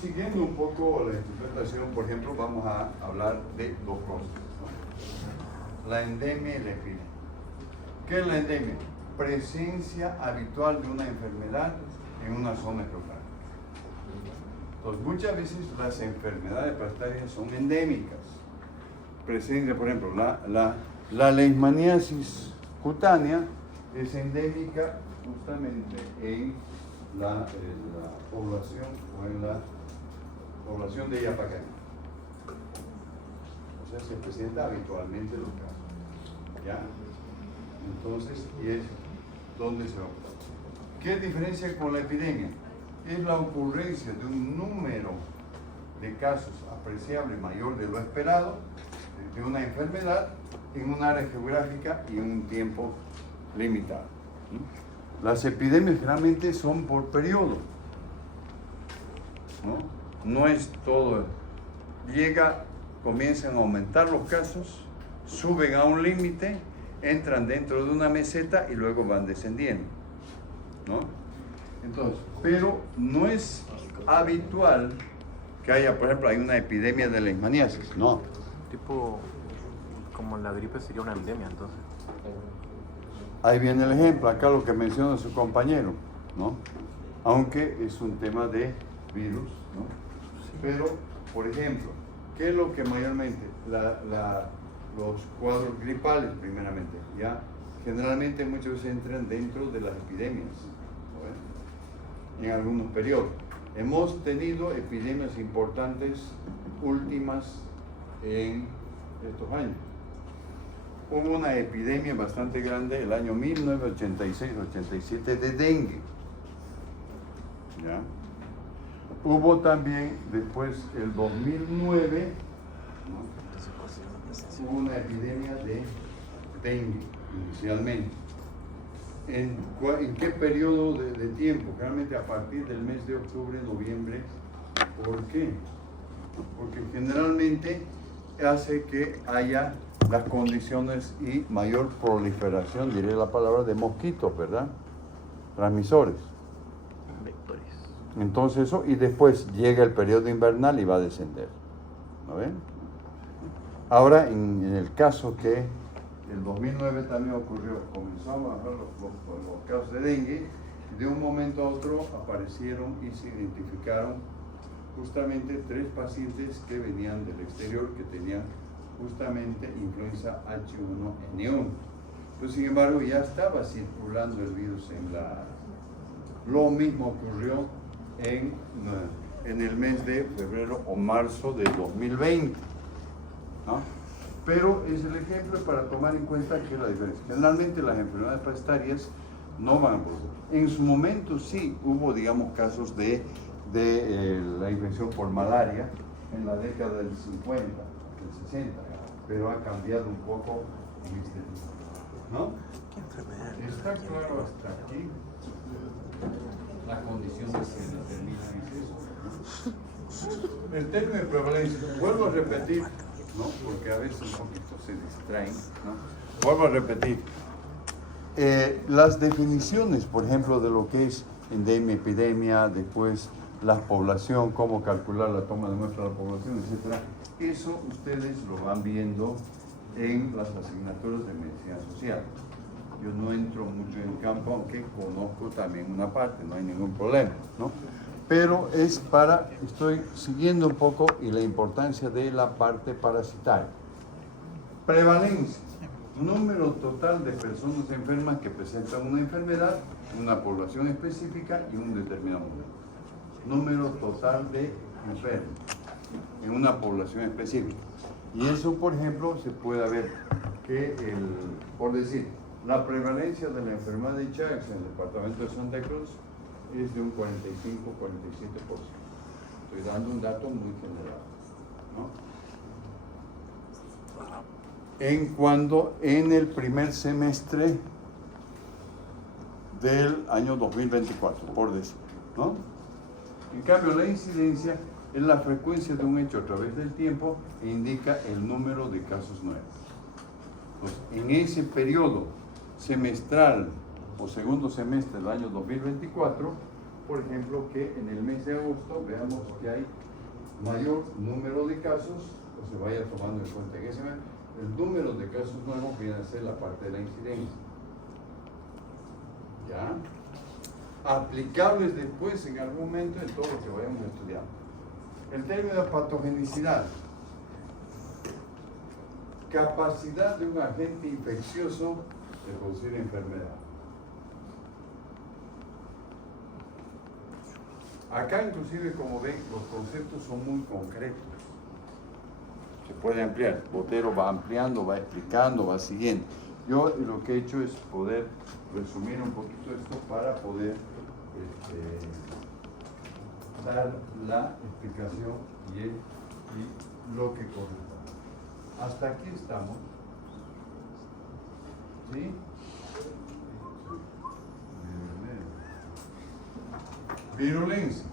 Siguiendo un poco la interpretación, por ejemplo, vamos a hablar de 2 cosas, ¿no? La endemia y la epidemia. ¿Qué es la endemia? Presencia habitual de una enfermedad en una zona geográfica. Entonces, muchas veces las enfermedades parasitarias son endémicas. Presencia, por ejemplo, la leishmaniasis cutánea es endémica justamente en la población o en la población de Yapacay. O sea, se presenta habitualmente los casos. ¿Ya? Entonces, y es donde se va a ocupar. ¿Qué diferencia con la epidemia? Es la ocurrencia de un número de casos apreciable mayor de lo esperado de una enfermedad en un área geográfica y en un tiempo limitado. Las epidemias generalmente son por periodo, ¿no? No es todo. Comienzan a aumentar los casos, suben a un límite entran dentro de una meseta y luego van descendiendo, ¿no? Entonces, pero no es habitual que haya, por ejemplo, hay una epidemia de leishmaniasis, no. Tipo, como la gripe sería una endemia, entonces. Ahí viene el ejemplo, acá lo que menciona su compañero, ¿no? Aunque es un tema de virus, ¿no? Pero, por ejemplo, ¿qué es lo que mayormente? Los cuadros gripales, primeramente, ¿ya? Generalmente muchos veces entran dentro de las epidemias, ¿no? En algunos periodos. Hemos tenido epidemias importantes últimas en estos años. Hubo una epidemia bastante grande el año 1986-87 de dengue. ¿Ya? Hubo también después el 2009, ¿no? Hubo una epidemia de dengue inicialmente. ¿En qué periodo de tiempo? Realmente a partir del mes de octubre, noviembre. ¿Por qué? Porque generalmente hace que haya las condiciones y mayor proliferación, diré la palabra, de mosquitos, ¿verdad? Transmisores. Vectores. Entonces eso, y después llega el periodo invernal y va a descender. ¿No ven? Ahora, en el caso que el 2009 también ocurrió, comenzamos a bajar los casos de dengue, y de un momento a otro aparecieron y se identificaron justamente 3 pacientes que venían del exterior que tenían justamente influenza H1N1. Pero sin embargo ya estaba circulando el virus en la área. Lo mismo ocurrió en el mes de febrero o marzo de 2020, ¿no? Pero es el ejemplo para tomar en cuenta que la diferencia. Generalmente las enfermedades parasitarias no van a producir. En su momento sí hubo, digamos, casos de la infección por malaria en la década del 50, del 60, pero ha cambiado un poco en este tiempo, ¿no? Está claro hasta aquí la condición que se determina es eso. El término de prevalencia, vuelvo a repetir, ¿no? Porque a veces un poquito se distraen, ¿no? Vuelvo a repetir. Las definiciones, por ejemplo, de lo que es endemia, epidemia, después la población, cómo calcular la toma de muestra de la población, etc. Eso ustedes lo van viendo en las asignaturas de medicina social. Yo no entro mucho en el campo, aunque conozco también una parte, no hay ningún problema, ¿no? Pero es estoy siguiendo un poco y la importancia de la parte parasitaria. Prevalencia, número total de personas enfermas que presentan una enfermedad, una población específica y un determinado número total de enfermos en una población específica. Y eso, por ejemplo, se puede ver que, por decir, la prevalencia de la enfermedad de Chagas en el departamento de Santa Cruz es de un 45-47%. Estoy dando un dato muy general, ¿no? En el primer semestre del año 2024, por decir, ¿no? En cambio, la incidencia es la frecuencia de un hecho a través del tiempo e indica el número de casos nuevos. Entonces, en ese periodo semestral o segundo semestre del año 2024, por ejemplo, que en el mes de agosto veamos que hay mayor número de casos, o se vaya tomando en cuenta en ese mes, el número de casos nuevos viene a ser la parte de la incidencia. ¿Ya? Aplicables después en algún momento en todo lo que vayamos estudiando. El término de patogenicidad. Capacidad de un agente infeccioso de producir enfermedad. Acá inclusive, como ven, los conceptos son muy concretos. Se puede ampliar. Botero va ampliando, va explicando, va siguiendo. Yo lo que he hecho es poder resumir un poquito esto para poder dar la explicación y lo que corresponde. Hasta aquí estamos. ¿Sí? Virulencia.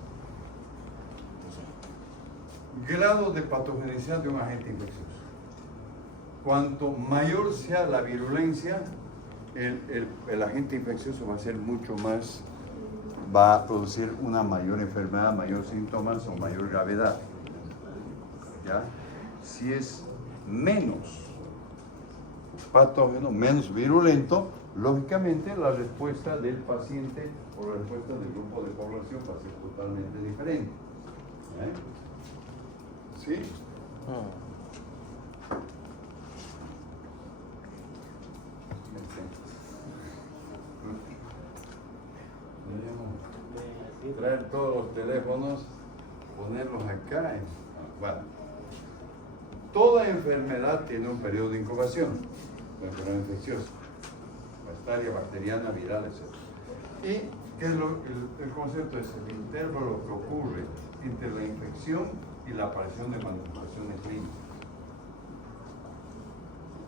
Grado de patogenicidad de un agente infeccioso. cuanto mayor sea la virulencia, el agente infeccioso va a ser mucho más, va a producir una mayor enfermedad, mayor síntomas o mayor gravedad. ¿Ya? Si es menos patógeno, menos virulento, lógicamente la respuesta del paciente o la respuesta del grupo de población va a ser totalmente diferente. ¿Sí? Traer todos los teléfonos, ponerlos acá. Bueno, toda enfermedad tiene un periodo de incubación, la enfermedad infecciosa, bacteria, bacteriana, viral, etc. ¿Y qué es el concepto? Es el intervalo que ocurre entre la infección y la aparición de manifestaciones clínicas.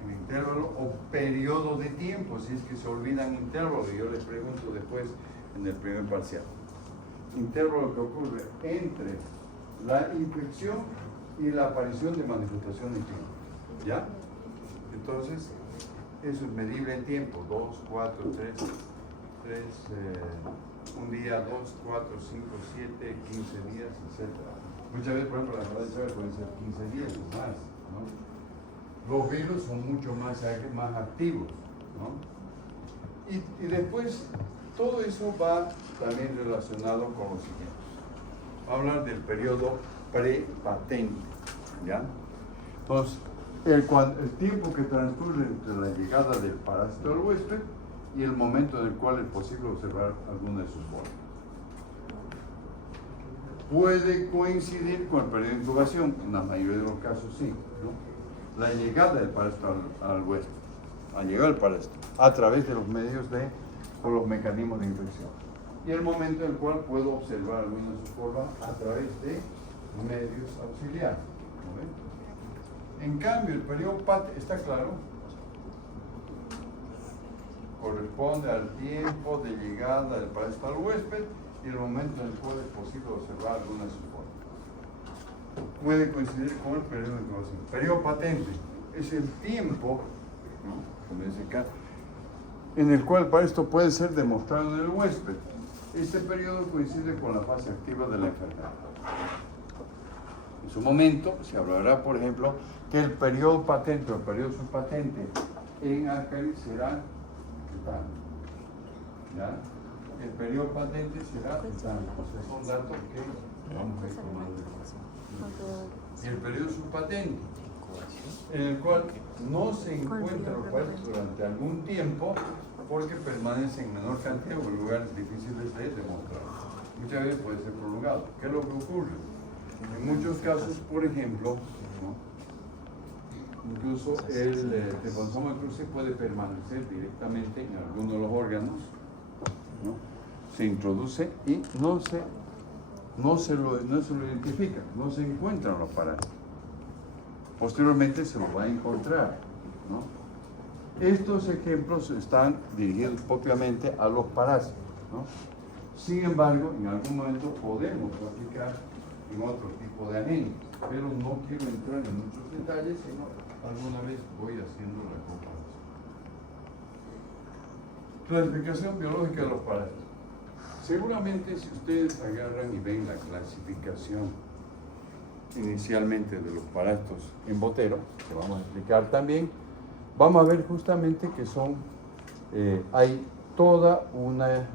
El intervalo o periodo de tiempo, si es que se olvidan intervalos, yo les pregunto después en el primer parcial. Intervalo que ocurre entre la infección y la aparición de manifestaciones clínicas. ¿Ya? Entonces, eso es medible en tiempo, 2, 4, 3, un día, 2, 4, 5, 7, 15 días, etc. Muchas veces, por ejemplo, la enfermedad de Chagas puede ser 15 días o más, ¿no? Los virus son mucho más activos, ¿no? Y después, todo eso va también relacionado con lo siguiente. Vamos a hablar del periodo prepatente, ¿ya? Entonces, el tiempo que transcurre entre la llegada del parásito al huésped y el momento en el cual es posible observar alguna de sus formas. Puede coincidir con el periodo de incubación, en la mayoría de los casos sí, ¿no? La llegada del parásito al huésped, la llegada del parásito, a través de los medios o los mecanismos de infección. Y el momento en el cual puedo observar alguna de sus formas a través de medios auxiliares. ¿No? En cambio, el periodo patente, ¿está claro? Corresponde al tiempo de llegada del parásito al huésped y el momento en el cual es posible observar alguna de sus formas. Puede coincidir con el periodo de incubación. Periodo patente es el tiempo, ¿no? Como dice acá, en el cual para esto puede ser demostrado en el huésped. Este periodo coincide con la fase activa de la enfermedad. En su momento se hablará, por ejemplo, que el periodo patente o el periodo subpatente en Ácaris será tal. ¿Ya? El periodo patente será tal. Esos son datos que vamos a ir tomando. Y el periodo subpatente, en el cual no se encuentran los parásitos durante algún tiempo porque permanecen en menor cantidad o en lugares difíciles de demostrar. Muchas veces puede ser prolongado. ¿Qué es lo que ocurre? En muchos casos, por ejemplo, ¿no? Incluso el Trypanosoma cruzi puede permanecer directamente en alguno de los órganos, ¿no? Se introduce y no se lo identifica, no se encuentran los parásitos. Posteriormente se los va a encontrar, ¿no? Estos ejemplos están dirigidos propiamente a los parásitos, ¿no? Sin embargo, en algún momento podemos aplicar en otro tipo de agentes, pero no quiero entrar en muchos detalles, sino alguna vez voy haciendo la comparación. Clasificación biológica de los parásitos. Seguramente si ustedes agarran y ven la clasificación inicialmente de los parásitos en Botero, que vamos a explicar también, vamos a ver justamente que hay toda una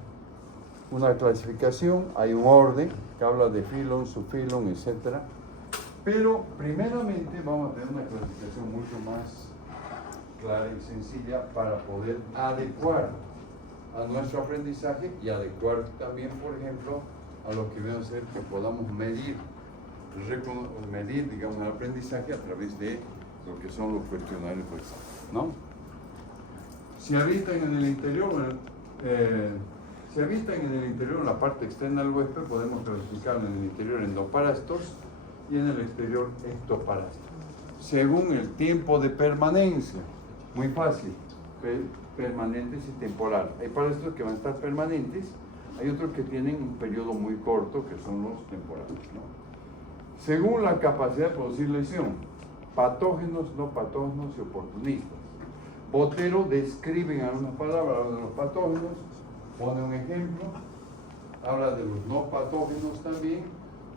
clasificación, hay un orden que habla de filon, subfilon, etc. Pero primeramente vamos a tener una clasificación mucho más clara y sencilla para poder adecuar a nuestro aprendizaje y adecuar también, por ejemplo, a lo que viene a ser que podamos medir, digamos, el aprendizaje a través de lo que son los cuestionarios de examen, ¿no? Si habitan en el interior, en la parte externa del huésped, podemos clasificarlo en el interior endoparásitos y en el exterior ectoparásitos. Según el tiempo de permanencia, muy fácil, permanentes y temporal. Hay parásitos que van a estar permanentes, hay otros que tienen un periodo muy corto, que son los temporales, ¿no? Según la capacidad de producir lesión, patógenos, no patógenos y oportunistas. Botero describe en algunas palabras, habla de los patógenos, pone un ejemplo, habla de los no patógenos también,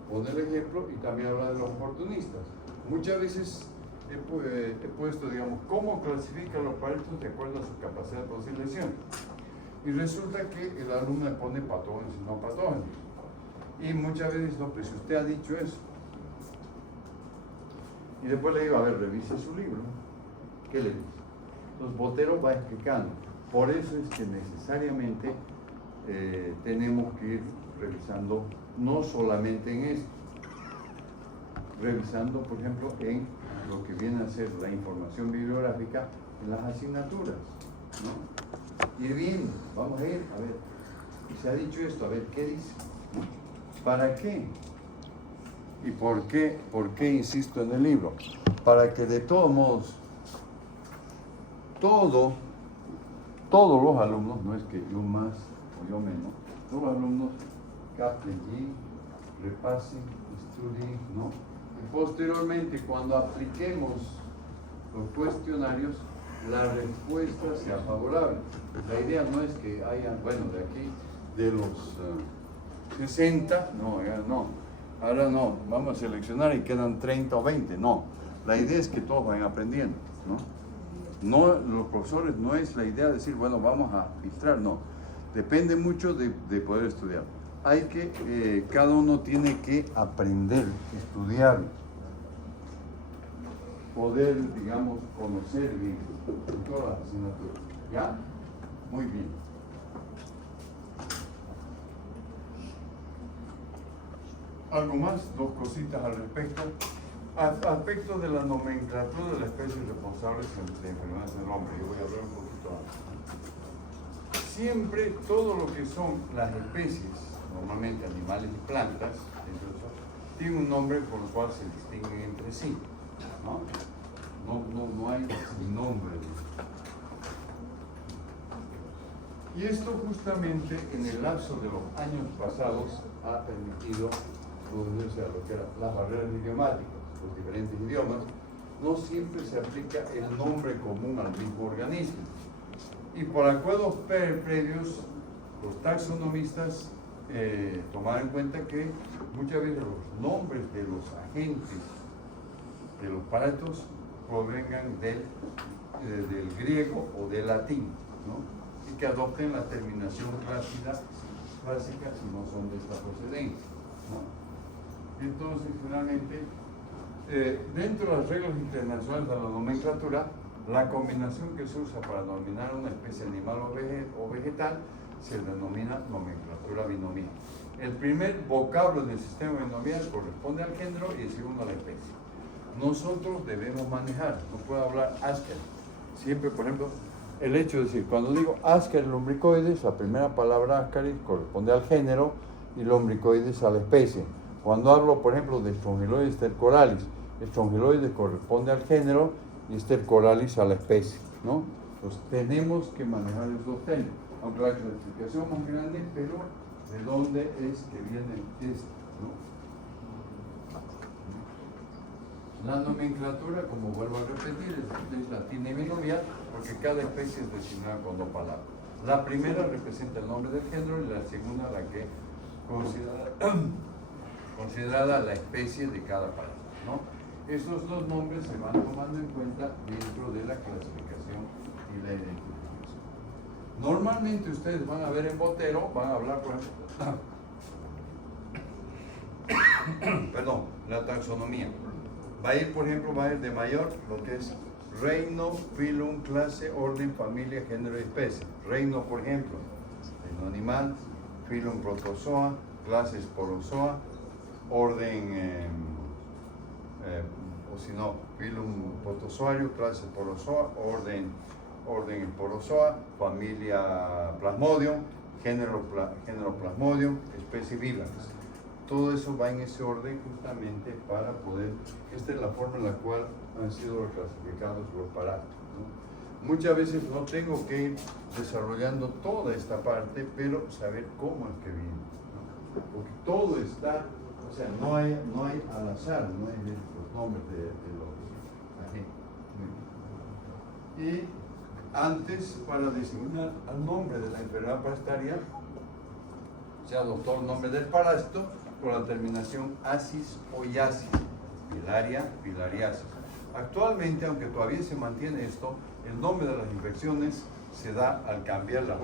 pone el ejemplo y también habla de los oportunistas. Muchas veces he puesto, digamos, cómo clasifica los parásitos de acuerdo a su capacidad de producir lesiones. Y resulta que el alumno le pone patógenos y no patógenos. Y muchas veces, no, pues si usted ha dicho eso. Y después le digo, a ver, revise su libro. ¿Qué le dice? Entonces, Botero va explicando. Por eso es que necesariamente tenemos que ir revisando, no solamente en esto, revisando, por ejemplo, en lo que viene a ser la información bibliográfica en las asignaturas, ¿no? Ir viendo, vamos a ir, a ver, y se ha dicho esto, a ver, ¿qué dice? ¿Para qué? ¿Y por qué insisto en el libro? Para que de todos modos, todos los alumnos, no es que yo más o yo menos, todos los alumnos capten y repasen, estudien, ¿no? Y posteriormente, cuando apliquemos los cuestionarios, la respuesta sea favorable. La idea no es que haya, bueno, de aquí, de los 60, no, ya no, ahora no, vamos a seleccionar y quedan 30 o 20, no. La idea es que todos vayan aprendiendo, ¿no? No, los profesores no es la idea de decir, bueno, vamos a filtrar, no. Depende mucho de poder estudiar. Hay que, cada uno tiene que aprender, estudiar, poder, digamos, conocer bien todas las asignaturas. ¿Ya? Muy bien. ¿Algo más? Dos cositas al respecto. Aspecto de la nomenclatura de las especies responsables de enfermedades del hombre. Yo voy a hablar un poquito antes. Siempre todo lo que son las especies, normalmente animales y plantas, tiene un nombre por el cual se distinguen entre sí, ¿no? No hay nombre. Y esto justamente en el lapso de los años pasados ha permitido producirse a lo que eran las barreras idiomáticas, los diferentes idiomas. No siempre se aplica el nombre común al mismo organismo. Y por acuerdos previos, los taxonomistas tomaron en cuenta que muchas veces los nombres de los agentes de los parásitos provengan del griego o del latín, ¿no? Y que adopten la terminación clásica si no son de esta procedencia, ¿no? Entonces, finalmente, dentro de las reglas internacionales de la nomenclatura, la combinación que se usa para denominar una especie animal o vegetal se denomina nomenclatura binomial. El primer vocablo del sistema binomial corresponde al género y el segundo a la especie. Nosotros debemos manejar, no puedo hablar Ascar. Siempre, por ejemplo, el hecho de decir, cuando digo Ascar lombricoides, la primera palabra Ascaris corresponde al género y lombricoides a la especie. Cuando hablo, por ejemplo, de Strongyloides stercoralis, Strongyloides corresponde al género y stercoralis a la especie, ¿no? Entonces tenemos que manejar esos términos, aunque la clasificación es más grande, pero ¿de dónde es que viene esto, ¿no? La nomenclatura, como vuelvo a repetir, es latina y binomial, porque cada especie es designada con dos palabras. La primera representa el nombre del género y la segunda la que considerada la especie de cada parásitos, ¿no? Esos dos nombres se van tomando en cuenta dentro de la clasificación y la identificación. Normalmente ustedes van a ver en Botero, van a hablar, por ejemplo, perdón, la taxonomía. Va a ir, por ejemplo, va a ir de mayor lo que es reino, filum, clase, orden, familia, género y especie. Reino, por ejemplo, reino animal, filum, protozoa, clase, sporozoa, orden, o si no, filum, protozoario, clase, sporozoa, orden, sporozoa, familia, plasmodium, género plasmodium, especie, vivax. Todo eso va en ese orden justamente para poder, esta es la forma en la cual han sido clasificados los parásitos, ¿no? Muchas veces no tengo que ir desarrollando toda esta parte, pero saber cómo es que viene, ¿no? Porque todo está, o sea, no hay al azar, no hay los nombres de los Así. Y antes, para designar al nombre de la enfermedad parasitaria, se adoptó el nombre del parásito con la terminación asis o yasis, filaria, filariasis. Actualmente, aunque todavía se mantiene esto, el nombre de las infecciones se da al cambiar las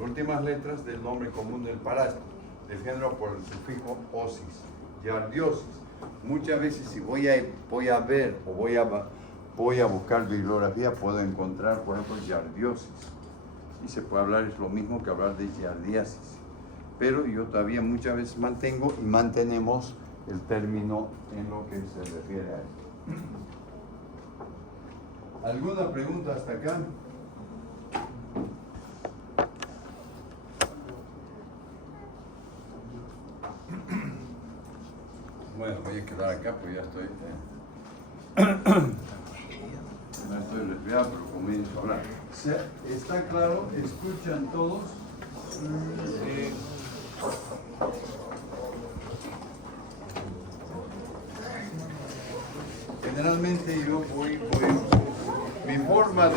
últimas letras del nombre común del parásito, del género por el sufijo osis, yardiosis. Muchas veces si voy a ver o voy a buscar bibliografía, puedo encontrar, por ejemplo, yardiosis. Y se puede hablar, es lo mismo que hablar de yardiasis. Pero yo todavía muchas veces mantenemos el término en lo que se refiere a esto. ¿Alguna pregunta hasta acá? Bueno, voy a quedar acá porque ya estoy resfriado, pero comienzo a hablar. ¿Está claro? ¿Escuchan todos? Sí. Generalmente yo mi forma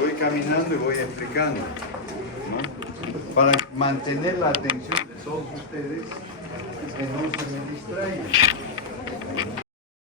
voy caminando y voy explicando, ¿no? Para mantener la atención de todos ustedes y que no se me distraigan.